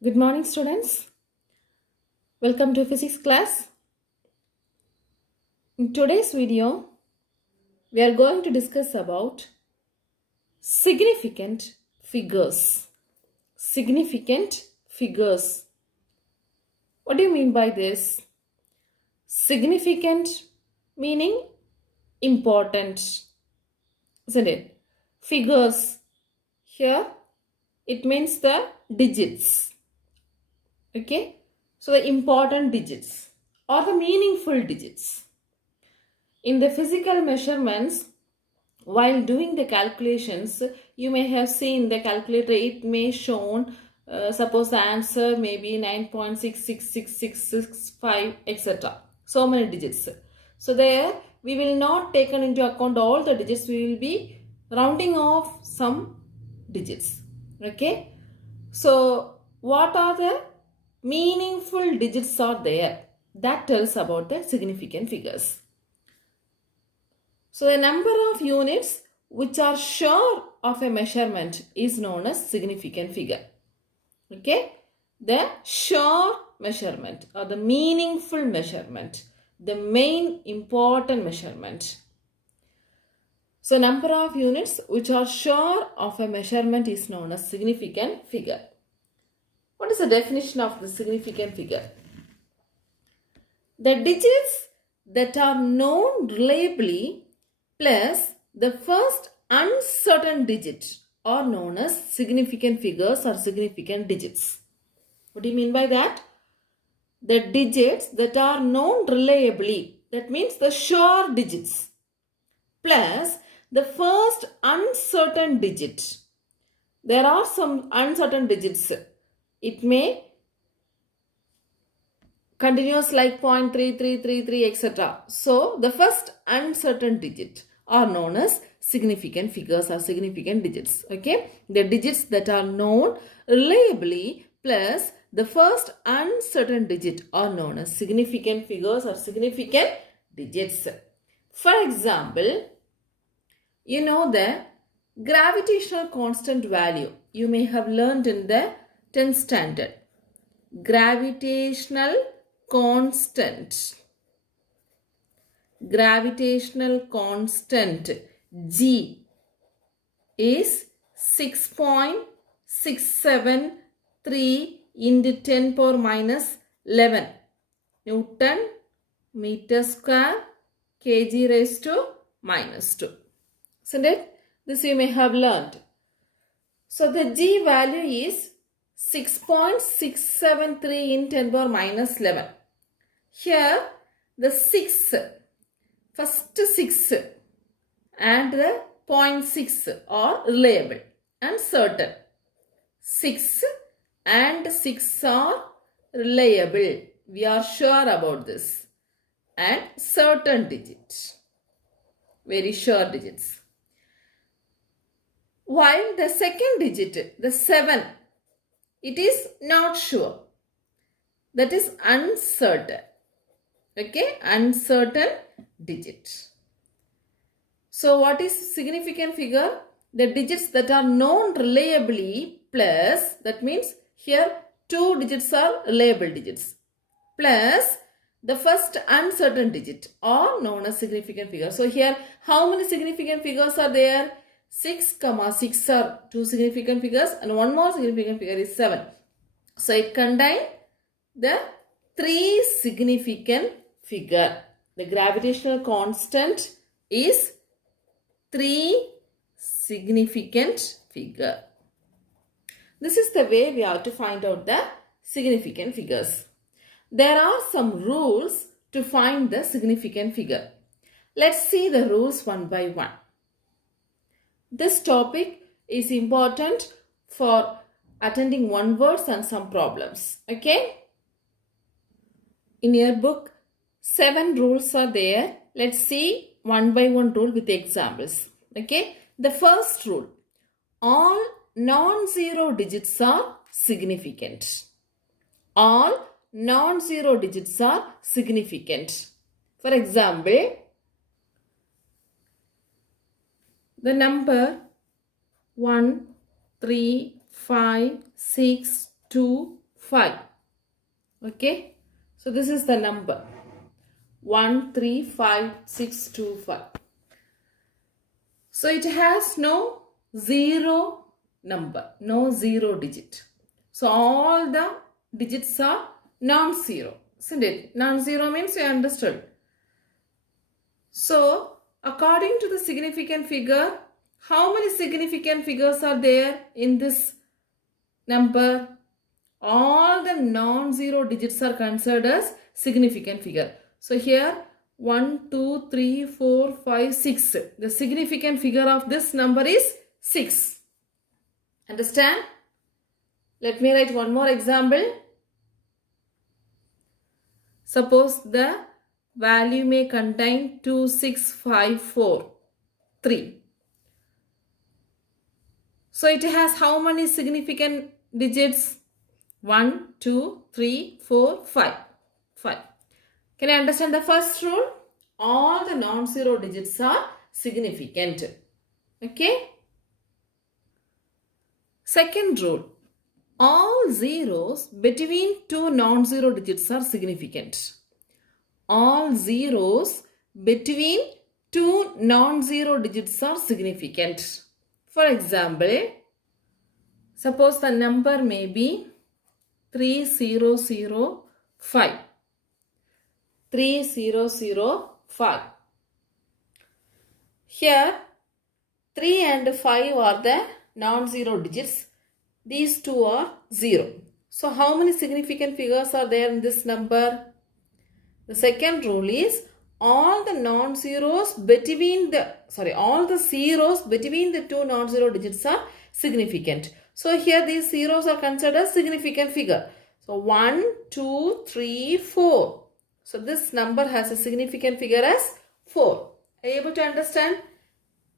Good morning, students. Welcome to physics class. In today's video, we are going to discuss about significant figures. Significant figures. What do you mean by this? Significant meaning important, isn't it? Figures. Here, it means the digits. Okay? So, the important digits or the meaningful digits. In the physical measurements, while doing the calculations, you may have seen the calculator, it may shown, suppose the answer may be 9.666665, etc. So many digits. So there, we will not take into account all the digits, we will be rounding off some digits. Okay. So what are the meaningful digits are there? That tells about the significant figures. So the number of units which are sure of a measurement is known as significant figure. Okay. The sure measurement or the meaningful measurement, the main important measurement. So number of units which are sure of a measurement is known as significant figure. What is the definition of the significant figure? The digits that are known reliably plus the first uncertain digit are known as significant figures or significant digits. What do you mean by that? The digits that are known reliably, that means the sure digits, plus the first uncertain digit. There are some uncertain digits. It may continuous like 0.3333 etc. So the first uncertain digit are known as significant figures or significant digits. Okay, the digits that are known reliably plus the first uncertain digit are known as significant figures or significant digits. For example, you know the gravitational constant value. You may have learned in the 10th standard. Gravitational constant. Gravitational constant G is 6.673 into 10 power minus 11 Newton meter square kg raised to minus 2. Isn't it? This you may have learned. So the G value is 6.673 in 10 power minus 11. Here the 6, first 6 and the 0.6 are reliable and certain. 6 and 6 are reliable. We are sure about this. And certain digits. Very sure digits. While the second digit, the 7, it is not sure. That is uncertain. Okay, uncertain digit. So what is significant figure? The digits that are known reliably plus, that means here 2 digits are reliable digits, plus the first uncertain digit are known as significant figure. So here how many significant figures are there? 6, 6 are 2 significant figures and one more significant figure is 7. So it contains the 3 significant figure. The gravitational constant is 3 significant figure. This is the way we have to find out the significant figures. There are some rules to find the significant figure. Let's see the rules one by one. This topic is important for attending one words and some problems. Okay? In your book, 7 rules are there. Let's see one by one rule with examples. Okay? The first rule. All non-zero digits are significant. All non-zero digits are significant. For example, the number 1, 3, 5, 6, 2, 5. Okay. So this is the number 135,625. So it has no zero number, no zero digit. So all the digits are non-zero, isn't it? Non-zero means you understood. So according to the significant figure, how many significant figures are there in this number? All the non-zero digits are considered as significant figure. So here 1, 2, 3, 4, 5, 6. The significant figure of this number is 6. Understand? Let me write one more example. Suppose the value may contain 2, 6, 5, 4, 3. So it has how many significant digits? 1, 2, 3, 4, 5. 5. Can you understand the first rule? All the non-zero digits are significant. Okay. Second rule. All zeros between two non-zero digits are significant. All zeros between two non-zero digits are significant. For example, suppose the number may be 3005. 3005. Here 3 and 5 are the non-zero digits. These two are 0. So how many significant figures are there in this number? The second rule is all the zeros between the two non-zero digits are significant. So here these zeros are considered as significant figure. So 1, 2, 3, 4. So this number has a significant figure as 4. Are you able to understand?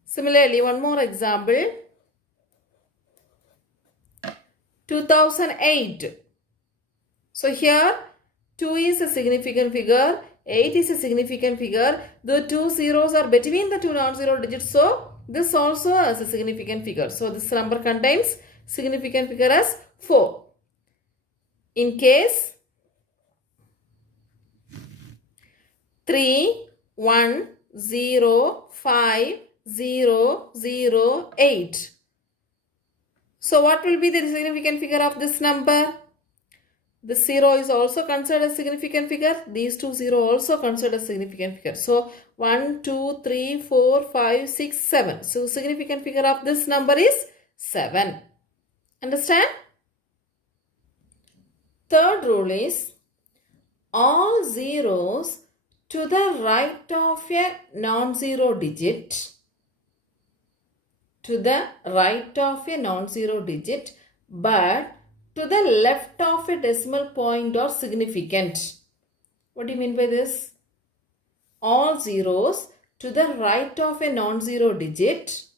Similarly, one more example. 2008. So here 2 is a significant figure, 8 is a significant figure. The two zeros are between the two non-zero digits. So this also has a significant figure. So this number contains significant figure as 4. In case 3, 1, 0, 5, 0, 0, 8. So what will be the significant figure of this number? The 0 is also considered a significant figure. These two 0 also considered a significant figure. So 1, 2, 3, 4, 5, 6, 7. So significant figure of this number is 7. Understand? Third rule is all zeros to the right of a non-zero digit, but to the left of a decimal point are significant. What do you mean by this? All zeros to the right of a non-zero digit,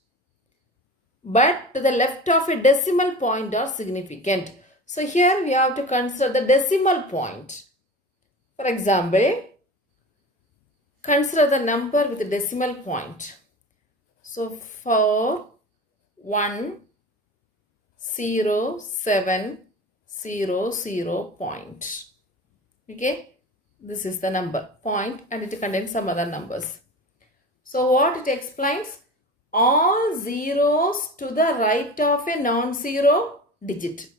but to the left of a decimal point are significant. So here we have to consider the decimal point. For example, consider the number with a decimal point. So 4,107,00 point. Okay, this is the number point and it contains some other numbers. So what it explains? All zeros to the right of a non-zero digit.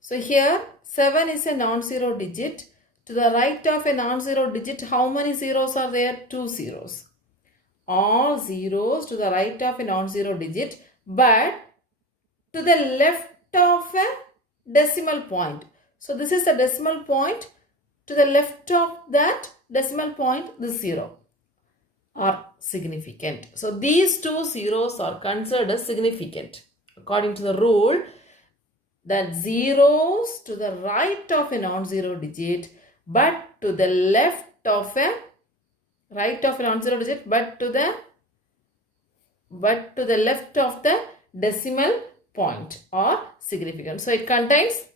So here 7 is a non-zero digit. To the right of a non-zero digit, how many zeros are there? 2 zeros. All zeros to the right of a non-zero digit, but to the left of a decimal point. So this is the decimal point. To the left of that decimal point, the 0 are significant. So these two zeros are considered as significant. According to the rule that zeros to the right of a non-zero digit, but to the left of a non-zero digit, but to the left of the decimal point are significant. So it contains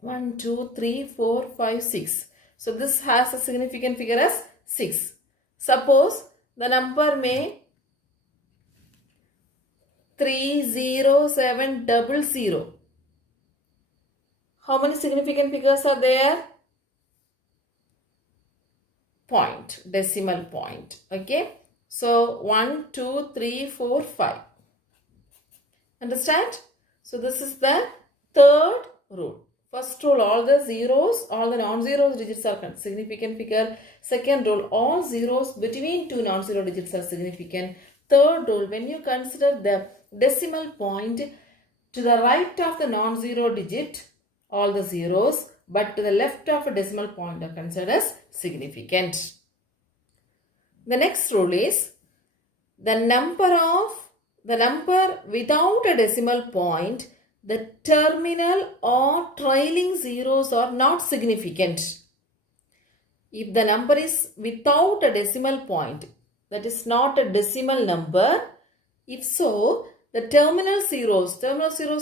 1, 2, 3, 4, 5, 6. So this has a significant figure as 6. Suppose the number may 30700. How many significant figures are there? Point, decimal point. Okay. So 1, 2, 3, 4, 5. Understand? So this is the third rule. First rule, all the zeros, all the non-zero digits are significant figure. Second rule, all zeros between two non-zero digits are significant. Third rule, when you consider the decimal point to the right of the non-zero digit, all the zeros, but to the left of a decimal point are considered as significant. The next rule is the number without a decimal point, the terminal or trailing zeros are not significant. If the number is without a decimal point, that is not a decimal number, if so, the terminal zeros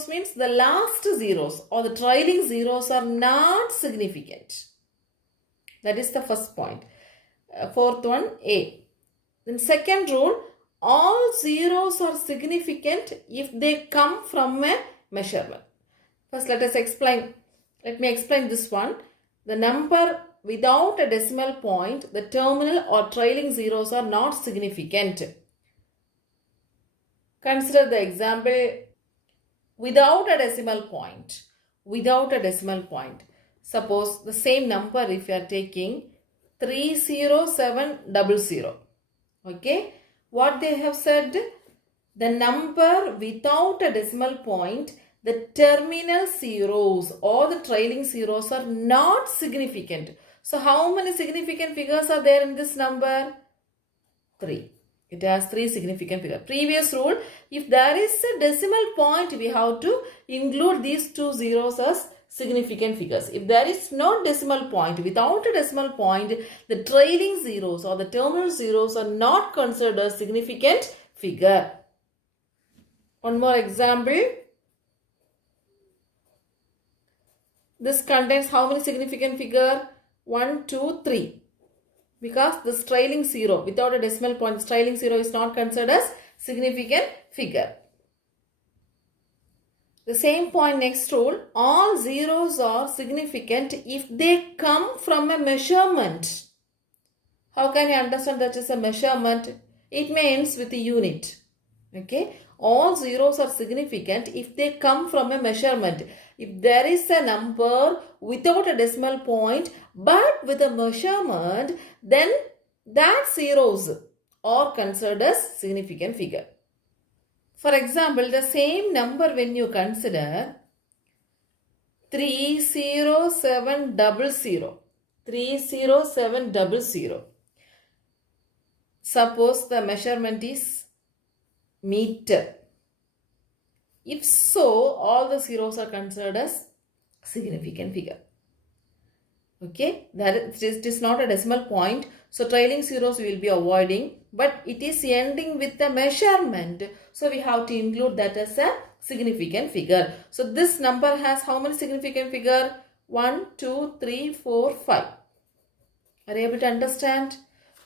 means the last zeros or the trailing zeros are not significant. That is the first point. Fourth one, A. Then second rule, all zeros are significant if they come from a measurement. First, let me explain this one. The number without a decimal point, the terminal or trailing zeros are not significant. Consider the example without a decimal point. Without a decimal point. Suppose the same number, if you are taking 30700. Okay. What they have said, the number without a decimal point, the terminal zeros or the trailing zeros are not significant. So how many significant figures are there in this number? 3. It has 3 significant figures. Previous rule, if there is a decimal point, we have to include these 2 zeros as significant figures. If there is no decimal point, without a decimal point, the trailing zeros or the terminal zeros are not considered a significant figure. One more example. This contains how many significant figure? 1, 2, 3. Because this trailing zero, without a decimal point, this trailing zero is not considered as significant figure. The same point, next rule, all zeros are significant if they come from a measurement. How can you understand that is a measurement? It means with a unit. Okay. All zeros are significant if they come from a measurement. If there is a number without a decimal point but with a measurement, then that zeros are considered as significant figure. For example, the same number when you consider 30700. 30700. Suppose the measurement is meter. If so, all the zeros are considered as significant figure. Okay, it is not a decimal point. So trailing zeros we will be avoiding, but it is ending with the measurement. So we have to include that as a significant figure. So this number has how many significant figure? 1, 2, 3, 4, 5. Are you able to understand?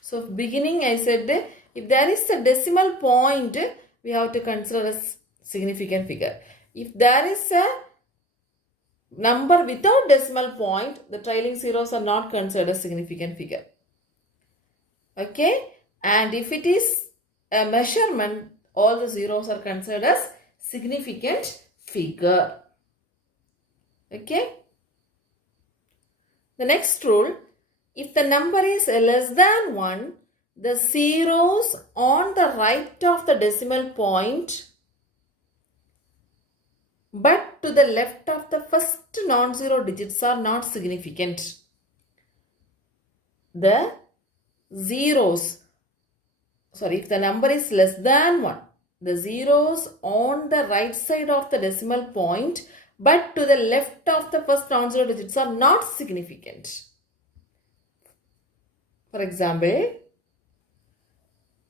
So beginning I said if there is a decimal point, we have to consider as significant figure. If there is a number without decimal point, the trailing zeros are not considered a significant figure. Okay, and if it is a measurement, all the zeros are considered as significant figure. Okay. The next rule, if the number is less than 1, the zeros on the right of the decimal point but to the left of the first non-zero digits are not significant. The zeros, if the number is less than 1, the zeros on the right side of the decimal point but to the left of the first non-zero digits are not significant. For example,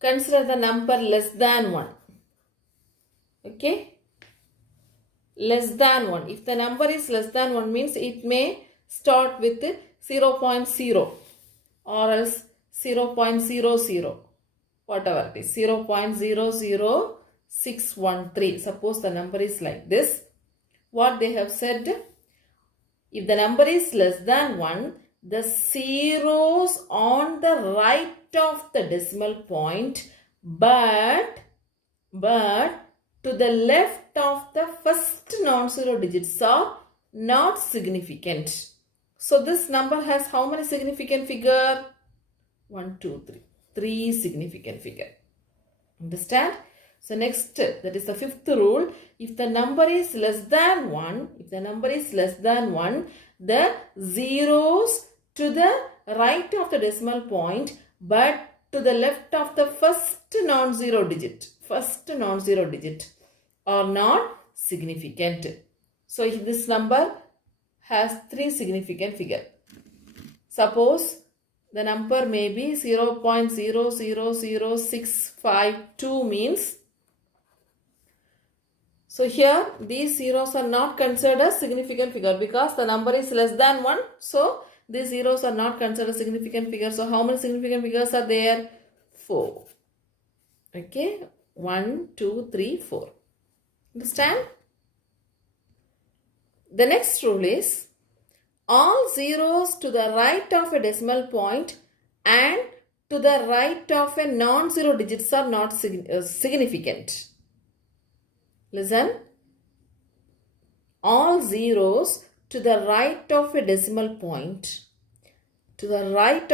consider the number less than 1. Okay. Less than 1. If the number is less than 1 means it may start with 0.0 or else 0.00. Whatever it is. 0.00613. Suppose the number is like this. What they have said, if the number is less than 1, the zeros on the right of the decimal point, but to the left of the first non-zero digits are not significant. So this number has how many significant figure? 1, 2, 3. 3 significant figure. Understand? So next, that is the fifth rule. If the number is less than 1, the zeros to the right of the decimal point, but to the left of the first non-zero digit are not significant. So this number has 3 significant figure. Suppose the number may be 0.000652 means. So here these zeros are not considered as significant figure because the number is less than 1. So these zeros are not considered significant figure. So how many significant figures are there? 4. Okay. 1, 2, 3, 4. Understand? The next rule is all zeros to the right of a decimal point and to the right of a non-zero digits are not significant. Listen. All zeros to the right of a decimal point, and to the right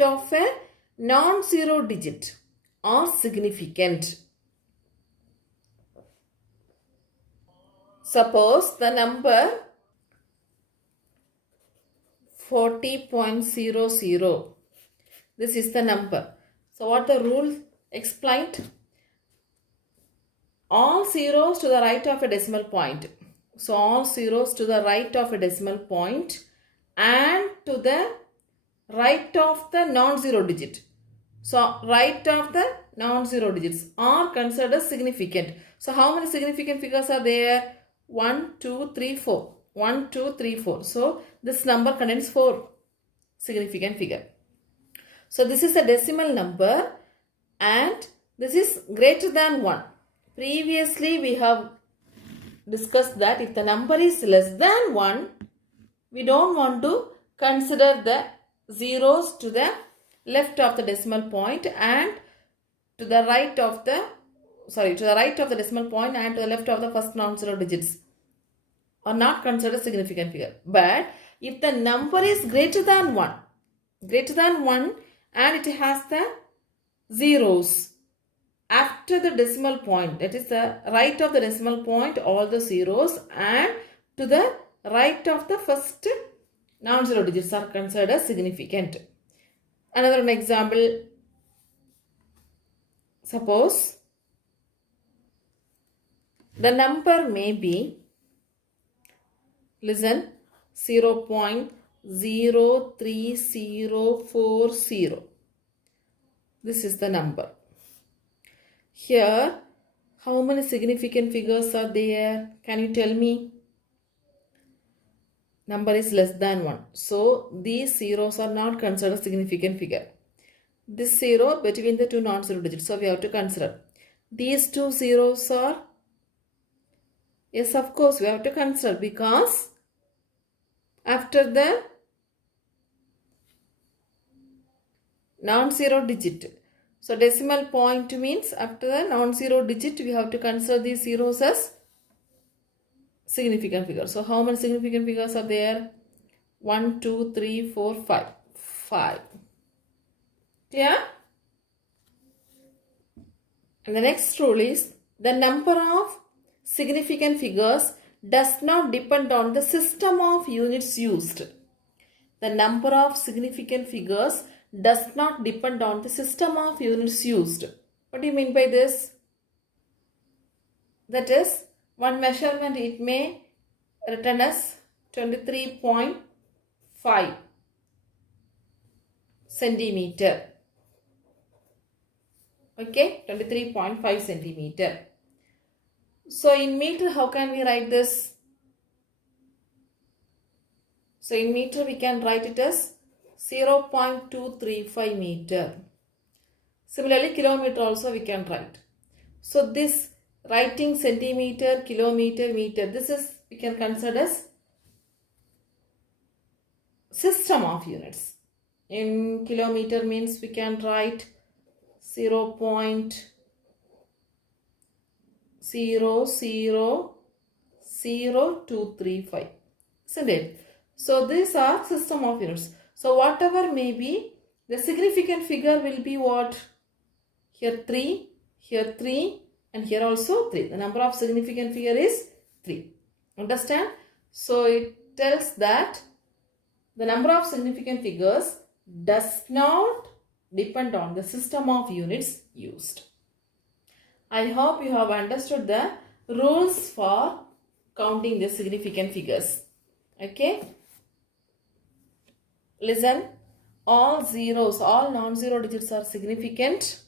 of a non-zero digit are significant. Suppose the number 40.00. This is the number. So what the rule explained? All zeros to the right of a decimal point. So all zeros to the right of a decimal point and to the right of the non-zero digit. So right of the non-zero digits are considered significant. So how many significant figures are there? 1, 2, 3, 4. 1, 2, 3, 4. So this number contains 4 significant figure. So this is a decimal number and this is greater than 1. Previously we have discussed that if the number is less than 1, we don't want to consider the zeros to the left of the decimal point and to the right of the decimal point and to the left of the first non-zero digits are not considered significant figure. But if the number is greater than 1 and it has the zeros after the decimal point, that is the right of the decimal point, all the zeros, and to the right of the first non-zero digits are considered significant. Another example, suppose the number may be, listen, 0.03040. This is the number. Here, how many significant figures are there? Can you tell me? Number is less than 1. So, these zeros are not considered significant figure. This zero between the two non-zero digits. So, we have to consider. These two zeros are, yes, of course, we have to consider because after the non-zero digit. So decimal point means after the non-zero digit we have to consider these zeros as significant figures. So how many significant figures are there? 1, 2, 3, 4, 5. 5. Clear? And the next rule is the number of significant figures does not depend on the system of units used. The number of significant figures does not depend on the system of units used. What do you mean by this? That is, one measurement it may written as 23.5 centimeter. Okay, 23.5 centimeter. So in meter, how can we write this? So in meter we can write it as 0.235 meter. Similarly, kilometer also we can write. So this writing centimeter, kilometer, meter, this is we can consider as system of units. In kilometer means we can write 0.000235, isn't it? So these are system of units. So whatever may be, the significant figure will be what? Here 3, here 3, and here also 3. The number of significant figure is 3. Understand? So it tells that the number of significant figures does not depend on the system of units used. I hope you have understood the rules for counting the significant figures. Okay? Listen, all zeros, all non-zero digits are significant.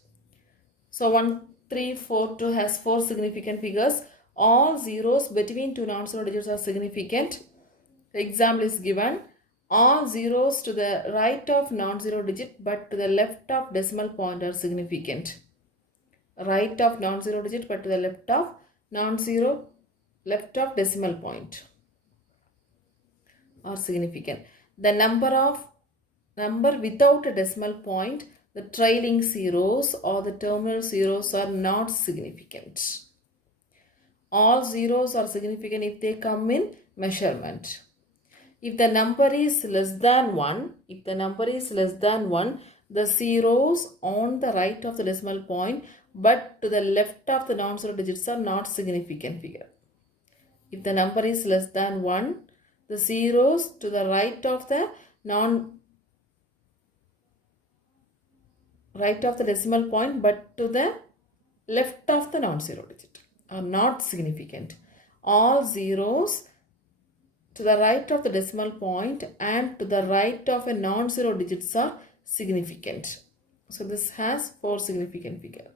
So 1, 3, 4, 2 has 4 significant figures. All zeros between two non-zero digits are significant. The example is given. All zeros to the right of non-zero digit but to the left of decimal point are significant. Right of non-zero digit but to the left of decimal point are significant. The number without a decimal point, the trailing zeros or the terminal zeros are not significant. All zeros are significant if they come in measurement. If the number is less than 1, the zeros on the right of the decimal point but to the left of the non-zero digits are not significant figure. If the number is less than 1, the zeros to the right of the decimal point but to the left of the non-zero digit are not significant. All zeros to the right of the decimal point and to the right of a non-zero digits are significant. So this has 4 significant figures.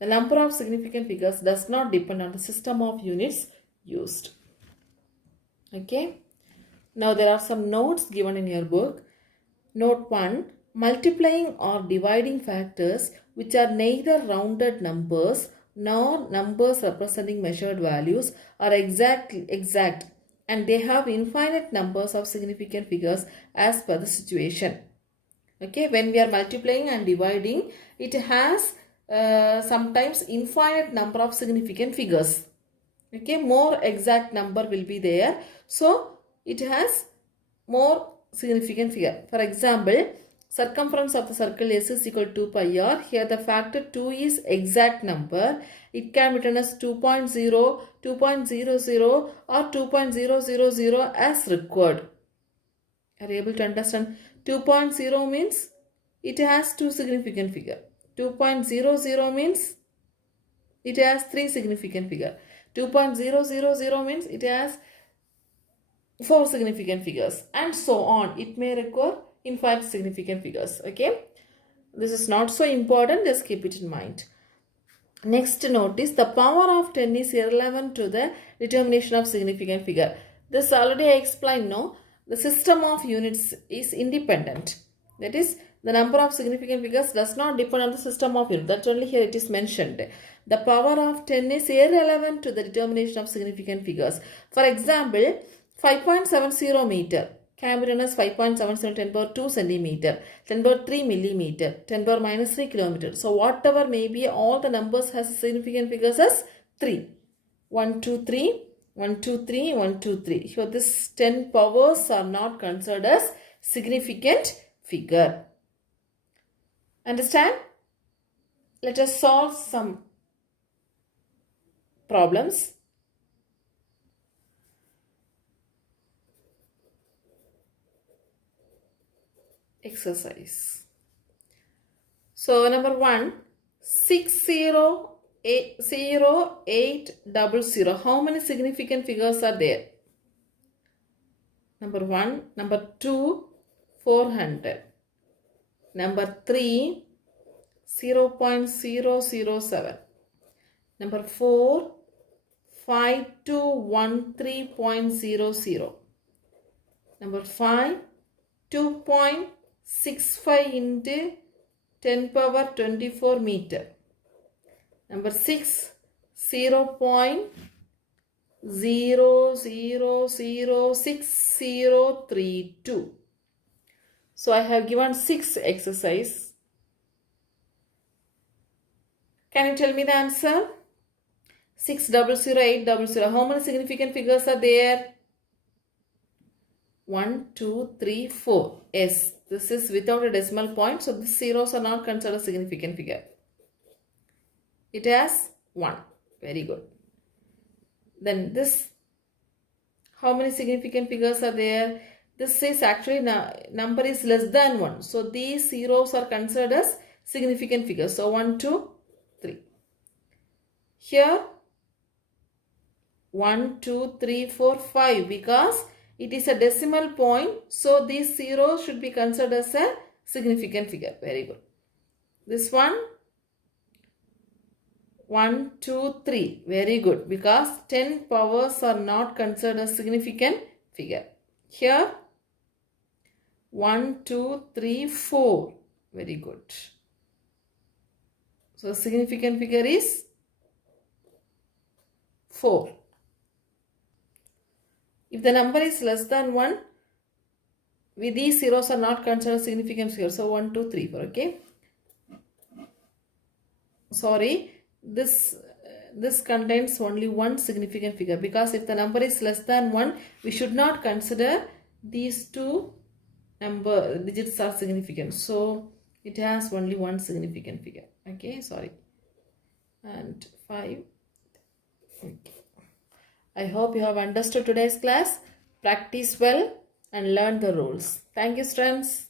The number of significant figures does not depend on the system of units used. Okay. Now there are some notes given in your book. Note 1. Multiplying or dividing factors which are neither rounded numbers nor numbers representing measured values are exact and they have infinite numbers of significant figures as per the situation. Okay, when we are multiplying and dividing, it has sometimes infinite number of significant figures. Okay, more exact number will be there. So it has more significant figure. For example, circumference of the circle S is equal to 2 pi r. Here the factor 2 is exact number. It can be written as 2.0, 2.00 or 2.000 as required. Are you able to understand? 2.0 means it has 2 significant figure. 2.000 means it has 3 significant figure. 2.000 means it has 4 significant figures and so on. It may require infinite significant figures. Okay, this is not so important, just keep it in mind. Next, notice the power of 10 is irrelevant to the determination of significant figure. This already I explained. No, the system of units is independent. That is, the number of significant figures does not depend on the system of units. That's only here it is mentioned. The power of 10 is irrelevant to the determination of significant figures. For example, 5.70 meter can be written as 5.77 10 power 2 centimeter, 10 power 3 millimeter, 10 power minus 3 kilometer. So whatever may be, all the numbers has significant figures as 3. 1, 2, 3, 1, 2, 3, 1, 2, 3. Here this 10 powers are not considered as significant figure. Understand? Let us solve some problems. Exercise. So number 1, 60800. How many significant figures are there? Number 1. Number 2, 400. Number 3, 0.007. Number 4, 5213.00. Number 5, 2.65 into 10 power 24 meter. Number 6, 0.008 0006032. So I have given 6 exercise. Can you tell me the answer? 600800. How many significant figures are there? 1, 2, 3, 4. Yes, this is without a decimal point. So the zeros are not considered a significant figure. It has 1. Very good. Then this, how many significant figures are there? This is actually number is less than 1. So these zeros are considered as significant figures. So 1, 2, 3. Here 1, 2, 3, 4, 5 because it is a decimal point. So these zeros should be considered as a significant figure. Very good. This one 1, 2, 3. Very good because 10 powers are not considered a significant figure. Here 1, 2, 3, 4. Very good. So significant figure is 4. If the number is less than 1, these zeros are not considered significant figures. So 1, 2, 3, 4. Okay. Sorry. This contains only one significant figure because if the number is less than 1, we should not consider these two number digits are significant. So it has only one significant figure. Okay, sorry. And 5. Okay. I hope you have understood today's class. Practice well and learn the rules. Thank you, students.